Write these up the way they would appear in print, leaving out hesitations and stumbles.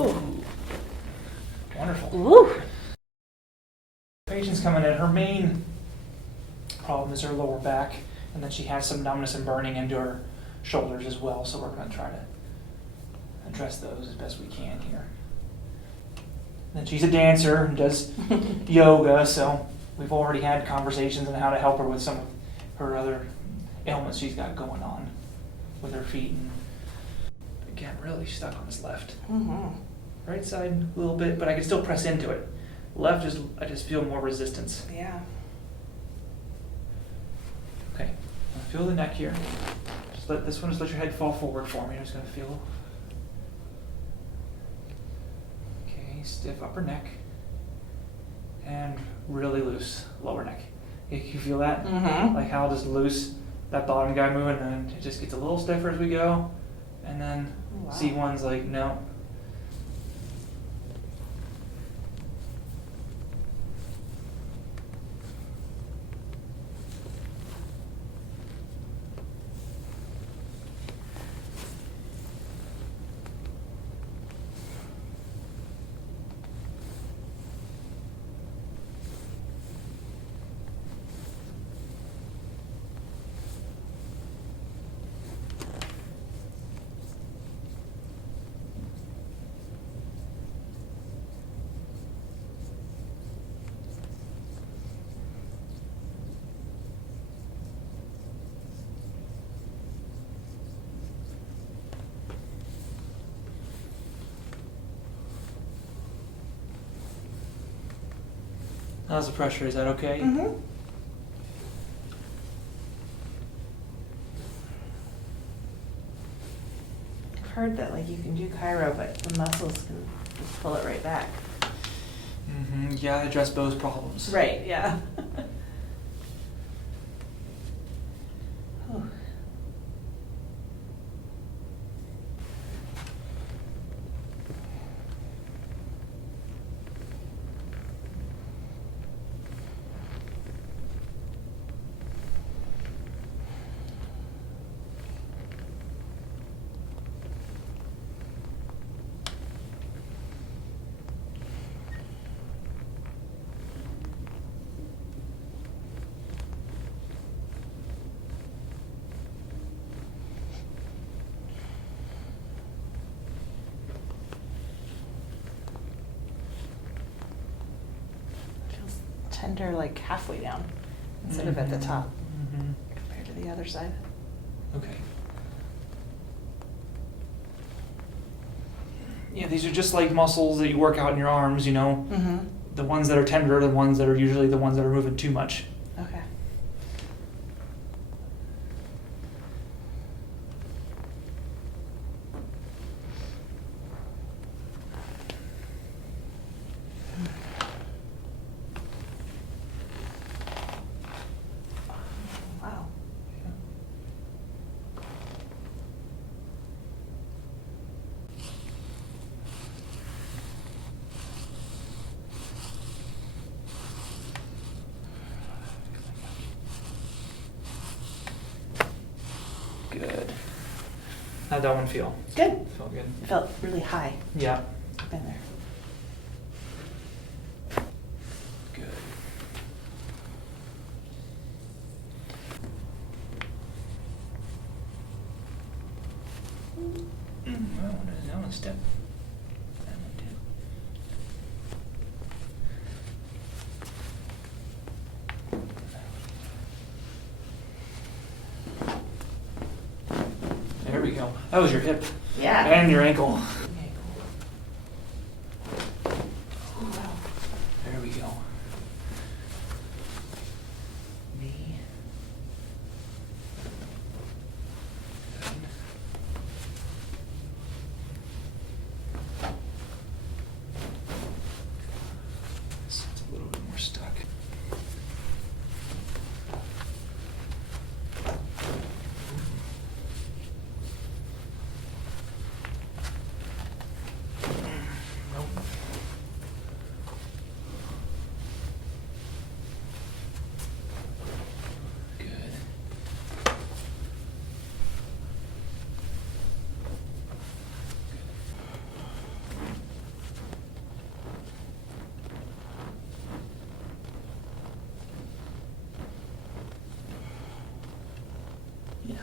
Ooh. Wonderful. Ooh. Patient's coming in. Her main problem is her lower back, and then she has some numbness and burning into her shoulders as well, so we're going to try to address those as best we can here. And she's a dancer and does yoga, so we've already had conversations on how to help her with some of her other ailments she's got going on with her feet. And again, really stuck on this left. Right side a little bit, but I can still press into it. Left, I just feel more resistance. Yeah. Okay, feel the neck here. Just let your head fall forward for me. I'm just going to feel. Okay, stiff upper neck. And really loose lower neck. You feel that? Like how I'll just loose that bottom guy moving, and it just gets a little stiffer as we go. And then C1's like, no. How's the pressure? Is that okay? I've heard that like you can do chiro, but the muscles can just pull it right back. You gotta address both problems. Right, yeah. Tender like halfway down instead of at the top compared to the other side. Okay. Yeah, these are just like muscles that you work out in your arms, you know. The ones that are tender are the ones that are usually the ones that are moving too much. Okay. Wow. Good. How'd that one feel? Good. Felt good. It felt really high Yeah. up in there. Good. Well, that one step. That one too. There we go. That was your hip. Yeah. And your ankle. Oh, wow. There we go. Knee. Good. This one's a little bit more stuck.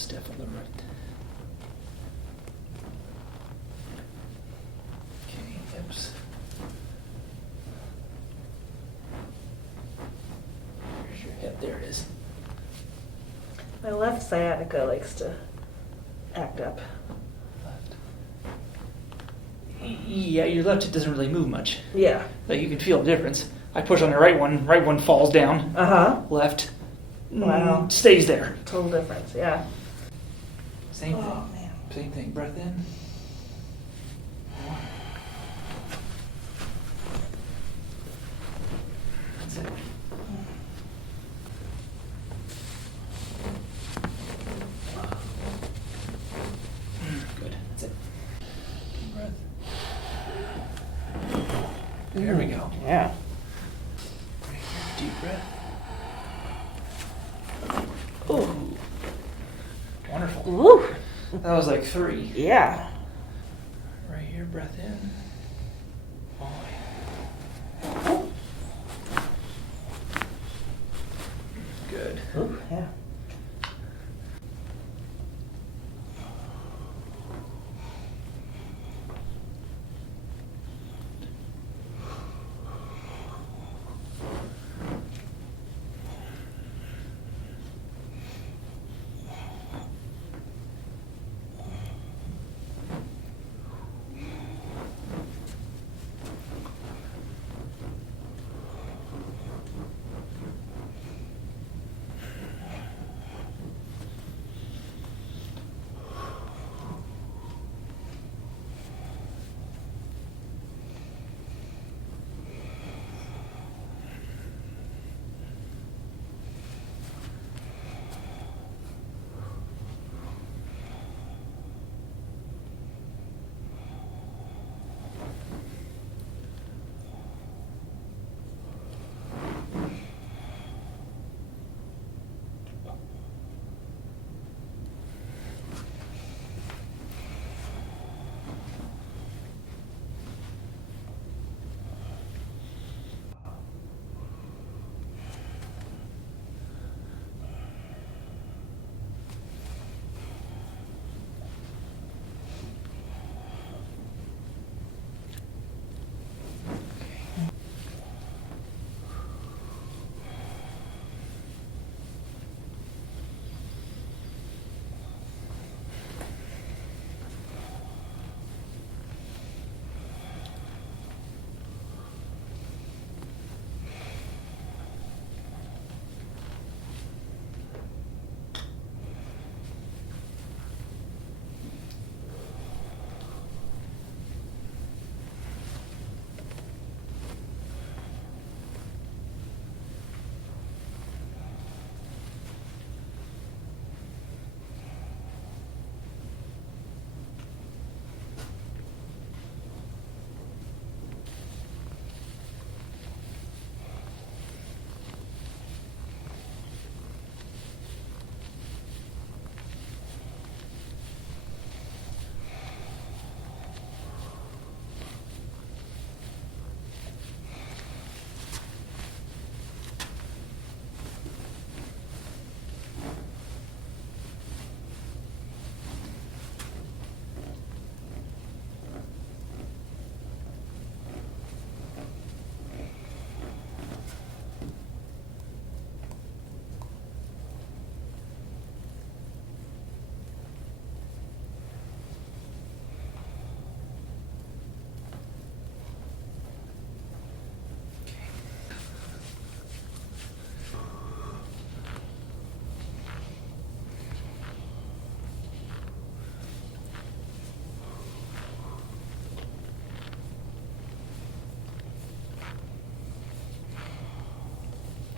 stiff on the right. Okay, hips. Here's your hip. There it is. My left sciatica likes to act up. Left. Yeah, your left hip doesn't really move much. Yeah. Like you can feel a difference. I push on the right one falls down. Uh-huh. Left Wow. stays there. Total difference, yeah. Same thing. Oh, man. Same thing. Breath in. That's it. Good. That's it. Deep breath. There we go. Yeah. Right here. Deep breath. Ooh. Wonderful. Woo. That was like 3. Yeah. Right here, breath in. All the way. Good. Ooh, yeah.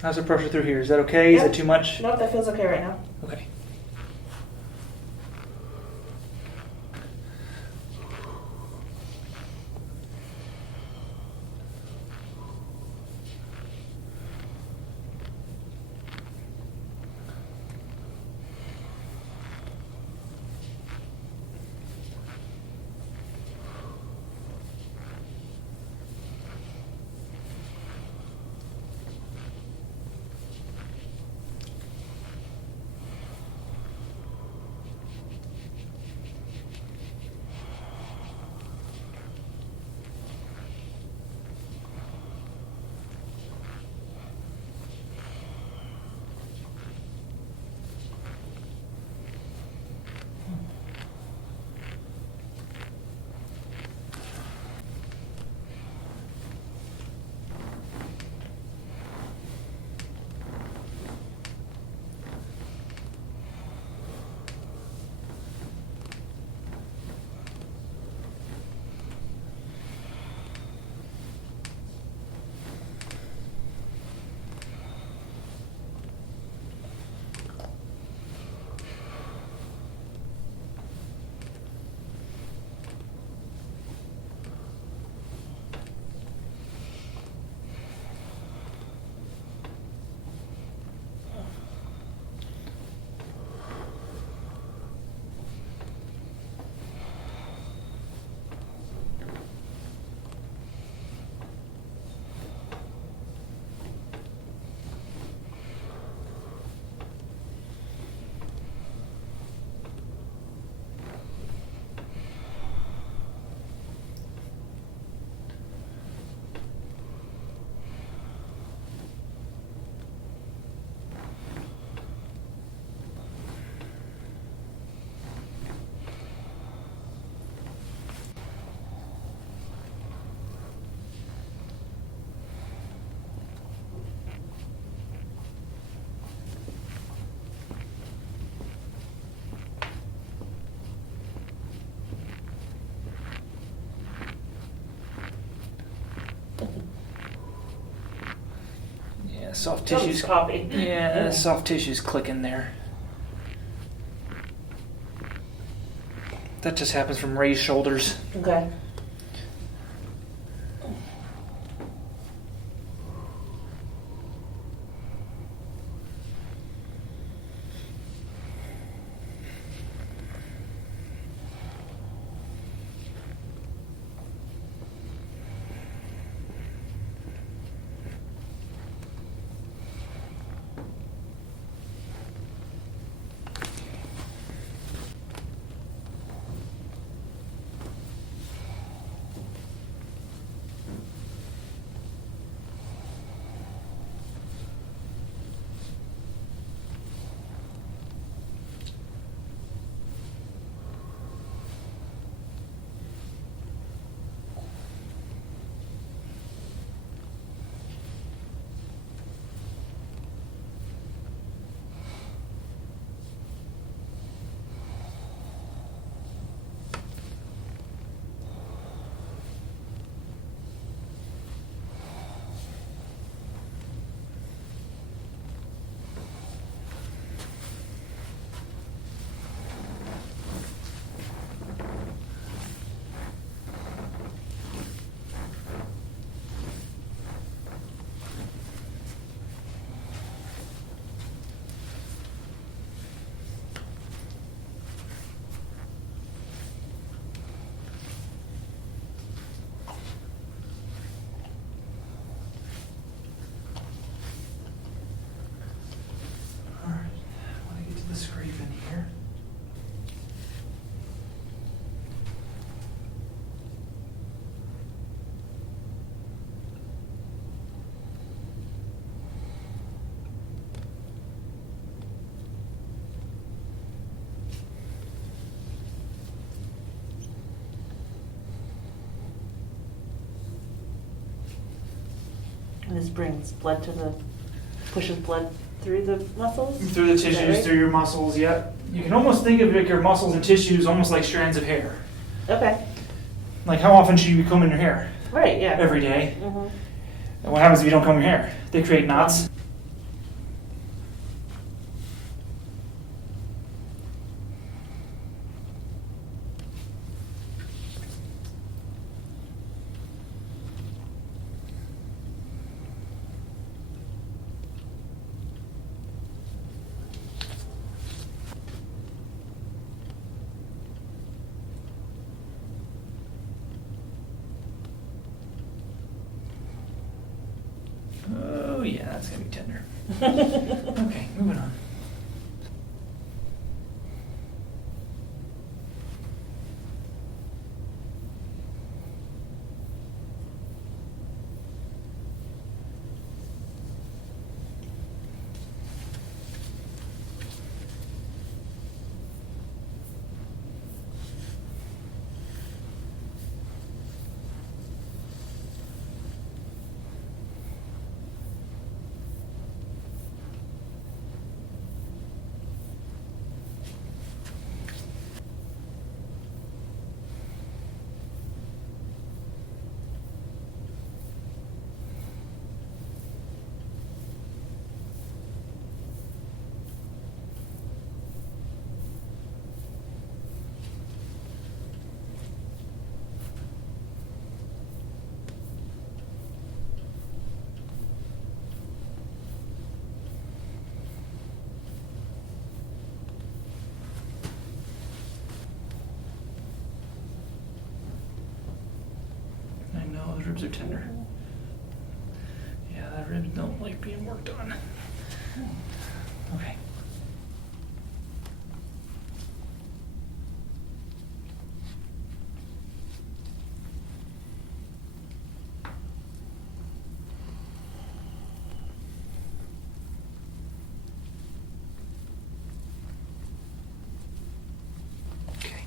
How's the pressure through here? Is that okay? Is Yep. that too much? Nope, that feels okay right now. Okay. Soft That was tissues. copy. Yeah, soft tissues clicking there. That just happens from raised shoulders. Okay. Alright, I want to get to the scraping here. And this brings blood pushes blood through the muscles? Through the Is that tissues, right? through your muscles, yep. You can almost think of your muscles and tissues almost like strands of hair. Okay. Like how often should you be combing your hair? Right, yeah. Every day. Mm-hmm. And what happens if you don't comb your hair? They create knots. Oh yeah, that's gonna be tender. Okay, moving on. I know those ribs are tender. Yeah, the ribs don't like being worked on. Okay. Okay.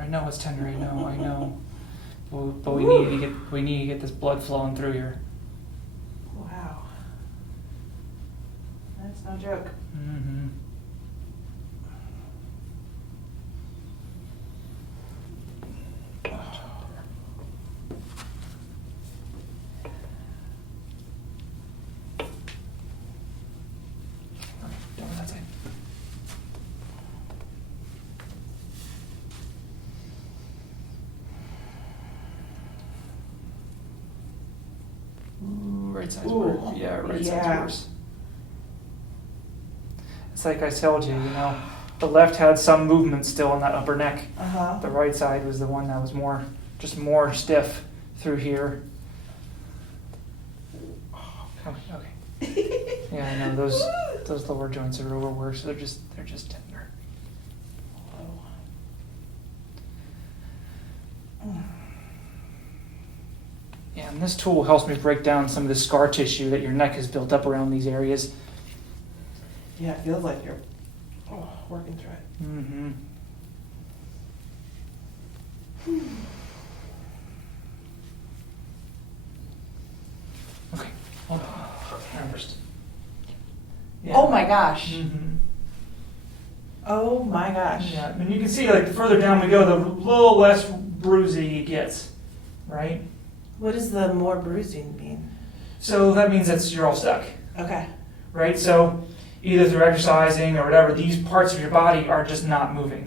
I know it's tender. I know. But we need to get this blood flowing through here. Wow. That's no joke. Mm-hmm. Done with that side. Ooh, right side's worse. Yeah, right side's worse. It's like I told you, the left had some movement still in that upper neck. The right side was the one that was more stiff through here. Okay. Yeah, I know those lower joints are worse. They're just tender. Yeah, and this tool helps me break down some of the scar tissue that your neck has built up around these areas. Yeah, it feels like you're working through it. Mm-hmm. Okay, hold on. First. Yeah. Oh my gosh. Mm-hmm. Oh my gosh. Yeah, and you can see like the further down we go, the little less bruisey it gets, right? What does the more bruising mean? So that means that you're all stuck, Okay. right? So either through exercising or whatever, these parts of your body are just not moving.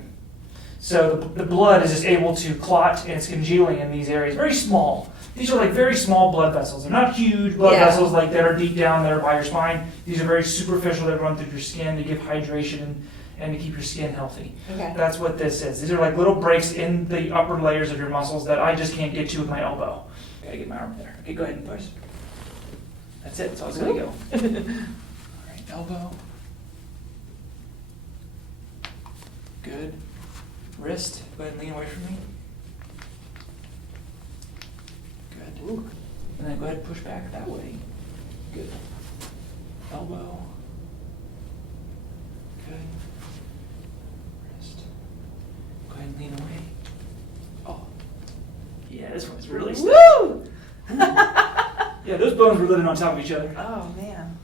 So the blood is just able to clot and it's congealing in these areas. Very small. These are like very small blood vessels. They're not huge blood vessels like that are deep down that are by your spine. These are very superficial that run through your skin to give hydration and to keep your skin healthy. Okay. That's what this is. These are like little breaks in the upper layers of your muscles that I just can't get to with my elbow. I gotta get my arm there. Okay, go ahead and push. That's it. That's all it's gonna go. All right, elbow. Good. Wrist. Go ahead and lean away from me. Good. Ooh. And then go ahead and push back that way. Good. Elbow. Good. Wrist. Go ahead and lean away. Oh. Yeah, this one's really stiff. Woo! Yeah, those bones were living on top of each other. Oh man.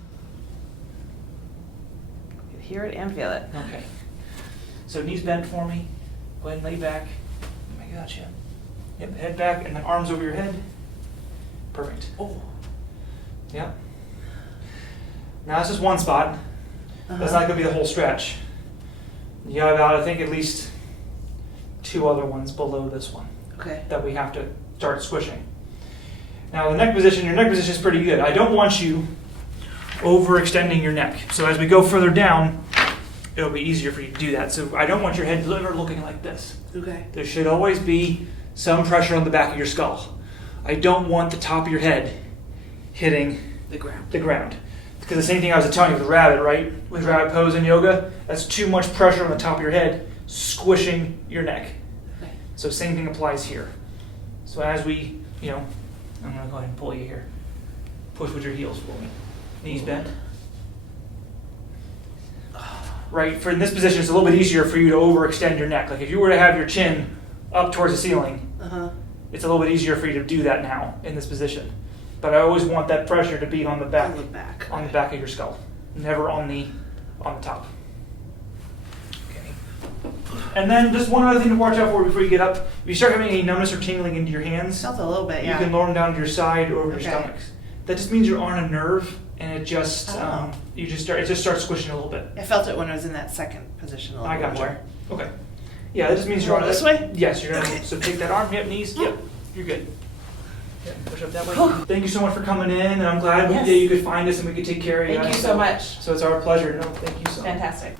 I can hear it and feel it. Okay. So knees bent for me. Go ahead and lay back. I gotcha. Yep, head back and then arms over your head. Perfect. Oh. Yep. Now that's just one spot. That's not gonna be the whole stretch. You got about, I think, at least 2 other ones below this one Okay. that we have to start squishing. Now the neck position, your neck position is pretty good. I don't want you overextending your neck. So as we go further down, it'll be easier for you to do that. So I don't want your head ever looking like this. Okay. There should always be some pressure on the back of your skull. I don't want the top of your head hitting The ground. the ground. Because the same thing I was telling you with the rabbit, right? With rabbit pose in yoga, that's too much pressure on the top of your head, squishing your neck. Okay. So same thing applies here. So as we, I'm gonna go ahead and pull you here. Push with your heels for me. Knees bent. Right, for in this position, it's a little bit easier for you to overextend your neck. Like if you were to have your chin up towards the ceiling, it's a little bit easier for you to do that now in this position. But I always want that pressure to be on the back, on the back of your skull, never on the top. Okay. And then just one other thing to watch out for before you get up: if you start having any numbness or tingling into your hands, Felt a little bit, you yeah. can lower them down to your side or over your Okay. stomachs. That just means you're on a nerve, and it just Oh. it just starts squishing a little bit. I felt it when I was in that second position a little I bit got more. you. Okay. Yeah, that just means you're on This way? Yes, you're Okay. So take that arm, knees. Yep, you're good. Yep, push up that way. Thank you so much for coming in, and I'm glad Yes. you could find us and we could take care of you. Thank you guys. so much. So it's our pleasure. No, thank you so much. Fantastic.